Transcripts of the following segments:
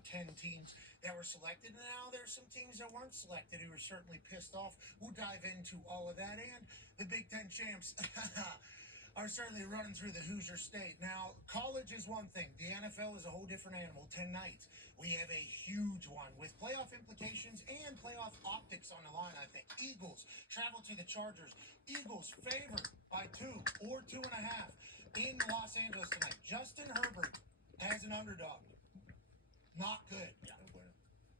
were 10 teams that were selected. Now there's some teams that weren't selected who are certainly pissed off. We'll dive into all of that, and the Big Ten champs are certainly running through the Hoosier State. Now, college is one thing. The NFL is a whole different animal. Tonight, we have a huge one with playoff implications and playoff optics on the line, I think. Eagles travel to the Chargers. Eagles favored by 2 or 2.5 in Los Angeles tonight. Justin Herbert as an underdog. Not good.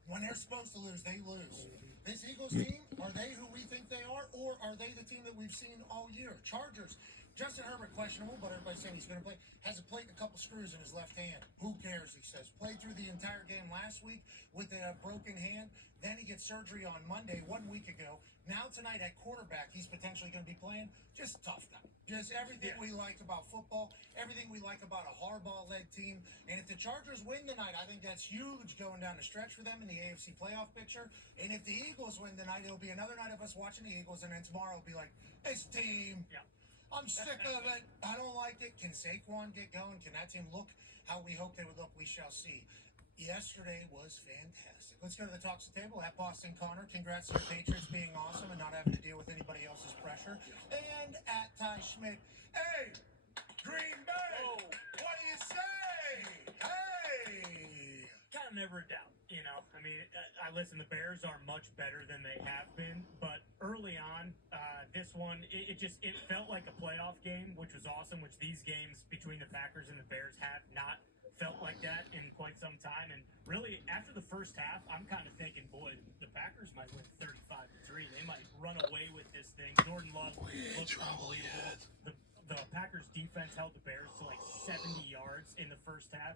When they're supposed to lose, they lose. This Eagles team, are they who we think they are, or are they the team that we've seen all year? Chargers, Justin Herbert questionable, but everybody's saying he's going to play. Has a plate and a couple screws in his left hand. Who cares, he says. Played through the entire game last week with a broken hand. Then he gets surgery on Monday, 1 week ago. Now tonight at quarterback, he's potentially going to be playing. Just tough guy. Just everything we like about football, everything we like about a Harbaugh-led team. And if the Chargers win tonight, I think that's huge going down the stretch for them in the AFC playoff picture. And if the Eagles win tonight, it'll be another night of us watching the Eagles, and then tomorrow it'll be like, this team. Yeah. I'm sick of it. I don't like it. Can Saquon get going? Can that team look how we hope they would look? We shall see. Yesterday was fantastic. Let's go to the talks table. At Boston Connor, congrats to your Patriots being awesome and not having to deal with anybody else's pressure. And at Ty Schmidt, hey, Green Bay, what do you say? Hey! Kind of never a doubt, you know. I mean, I listen, the Bears are much better than they have been, but early on, this one, it felt like a playoff game, which was awesome, which these games between the Packers and the Bears have not felt like that in quite some time. And really, after the first half, I'm kind of thinking, boy, the Packers might win 35-3. They might run away with this thing. Jordan Love looked unbelievable. The Packers defense held the Bears to like 70 yards in the first half.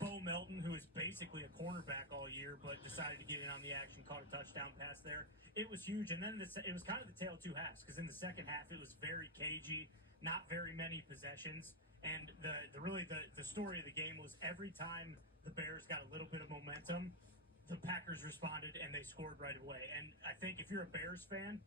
Bo Melton, who is basically a cornerback all year, but decided to get in on the action, caught a touchdown pass there. It was huge. And then it was kind of the tale of two halves, because in the second half, it was very cagey, not very many possessions. And the story of the game was every time the Bears got a little bit of momentum, the Packers responded and they scored right away. And I think if you're a Bears fan,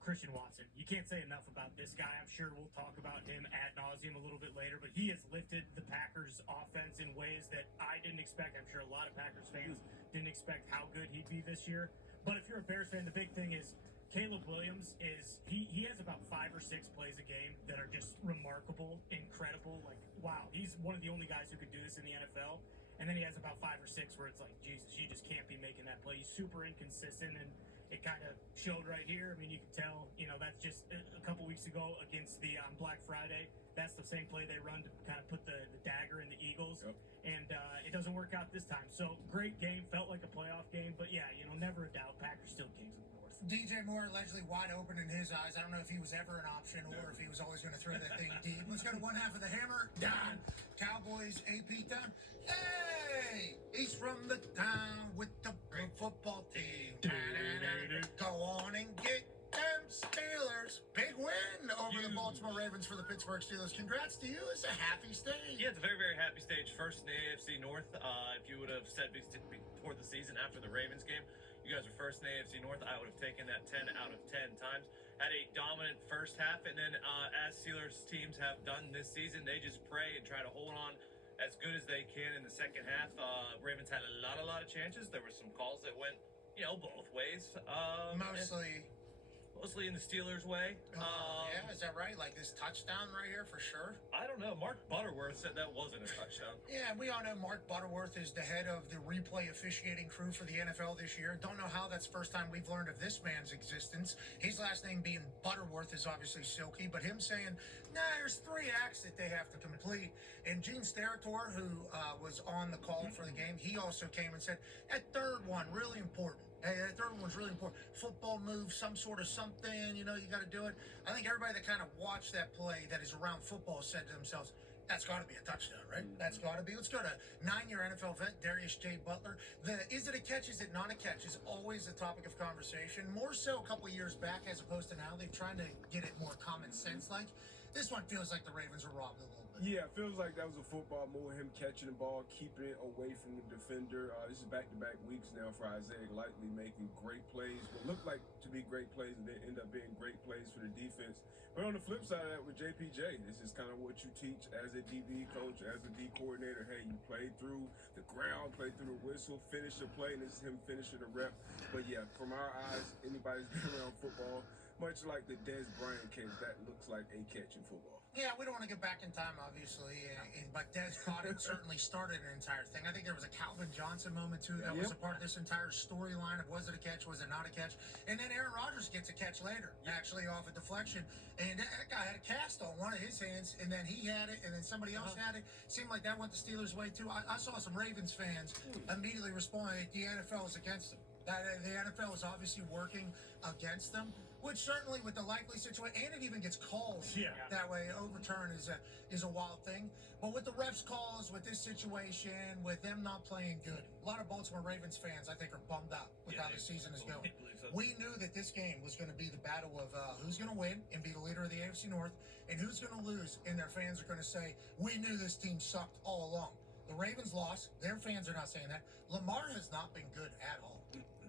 Christian Watson, you can't say enough about this guy. I'm sure we'll talk about him ad nauseum a little bit later, but he has lifted the Packers offense in ways that I didn't expect. I'm sure a lot of Packers fans didn't expect how good he'd be this year. But if you're a Bears fan, the big thing is Caleb Williams he has about 5 or 6 plays a game that are just remarkable, incredible. Like, wow, he's one of the only guys who could do this in the NFL. And then he has about 5 or 6 where it's like, Jesus, you just can't be making that play. He's super inconsistent, and it kind of showed right here. I mean, you can tell, you know, that's just a couple weeks ago against the Black Friday. That's the same play they run to kind of put the dagger in the Eagles. Yep. And it doesn't work out this time. So, great game. Felt like a playoff game. But, yeah, you know, never a doubt. Packers still kings of the North. DJ Moore allegedly wide open in his eyes. I don't know if he was ever an option or if he was always going to throw that thing deep. Let's go to one half of the hammer. Down. Cowboys, AP down. Hey! He's from the town with the big football team. Go on and get them Steelers. Big win over the Baltimore Ravens for the Pittsburgh Steelers. Congrats to you. It's a happy stage. Yeah, it's a very, very happy stage. First in the AFC North. If you would have said before the season after the Ravens game, you guys are first in the AFC North, I would have taken that 10 out of 10 times. Had a dominant first half, and then as Steelers teams have done this season, they just pray and try to hold on as good as they can in the second half. Ravens had a lot of chances. There were some calls that went, you know, both ways. Mostly in the Steelers' way. Yeah, is that right? Like this touchdown right here for sure? I don't know. Mark Butterworth said that wasn't a touchdown. Yeah, we all know Mark Butterworth is the head of the replay officiating crew for the NFL this year. Don't know how that's the first time we've learned of this man's existence. His last name being Butterworth is obviously silky, but him saying, nah, there's 3 acts that they have to complete. And Gene Steratore, who was on the call for the game, he also came and said, that third one, really important. Hey, that third one's really important. Football move, some sort of something, you know, you got to do it. I think everybody that kind of watched that play that is around football said to themselves, that's got to be a touchdown, right? That's got to be. Let's go to 9-year NFL vet, Darius J. Butler. Is it a catch, is it not a catch is always the topic of conversation. More so a couple of years back as opposed to now. They've tried to get it more common sense like. This one feels like the Ravens were robbed a little bit. Yeah, it feels like that was a football move. Him catching the ball, keeping it away from the defender. This is back-to-back weeks now for Isaiah Likely making great plays. What looked like to be great plays and then end up being great plays for the defense. But on the flip side of that with JPJ, this is kind of what you teach as a DB coach, as a D coordinator. Hey, you play through the ground, play through the whistle, finish the play, and this is him finishing the rep. But yeah, from our eyes, anybody's been around football, much like the Dez Bryant case, that looks like a catch in football. Yeah, we don't want to get back in time, obviously, but Dez caught it, certainly started an entire thing. I think there was a Calvin Johnson moment, too, that was a part of this entire storyline of was it a catch, was it not a catch? And then Aaron Rodgers gets a catch later, actually off a deflection, and that guy had a cast on one of his hands, and then he had it, and then somebody else had it. Seemed like that went the Steelers' way, too. I saw some Ravens fans immediately responding, the NFL is against them. That the NFL is obviously working against them, which certainly with the Likely situation, and it even gets called that way. Overturn is a wild thing. But with the refs calls, with this situation, with them not playing good, a lot of Baltimore Ravens fans, I think, are bummed out with how the season is going. So. We knew that this game was going to be the battle of who's going to win and be the leader of the AFC North, and who's going to lose, and their fans are going to say, we knew this team sucked all along. The Ravens lost. Their fans are not saying that. Lamar has not been good at all.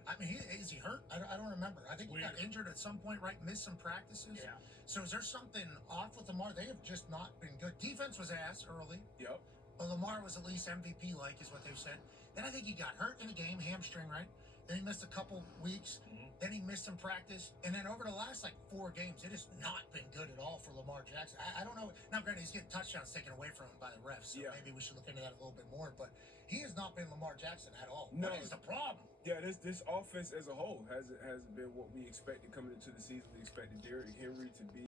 I mean, is he hurt? I don't remember. I think he got injured at some point, right? Missed some practices. Yeah. So is there something off with Lamar? They have just not been good. Defense was ass early. Yep. But Lamar was at least MVP-like, is what they've said. Then I think he got hurt in a game, hamstring, right? Then he missed a couple weeks. Then he missed some practice. And then over the last, 4 games, it has not been good at all for Lamar Jackson. I don't know. Now, granted, he's getting touchdowns taken away from him by the refs, so maybe we should look into that a little bit more. But he has not been Lamar Jackson at all. No. What is the problem? Yeah, this offense as a whole hasn't been what we expected coming into the season. We expected Derrick Henry to be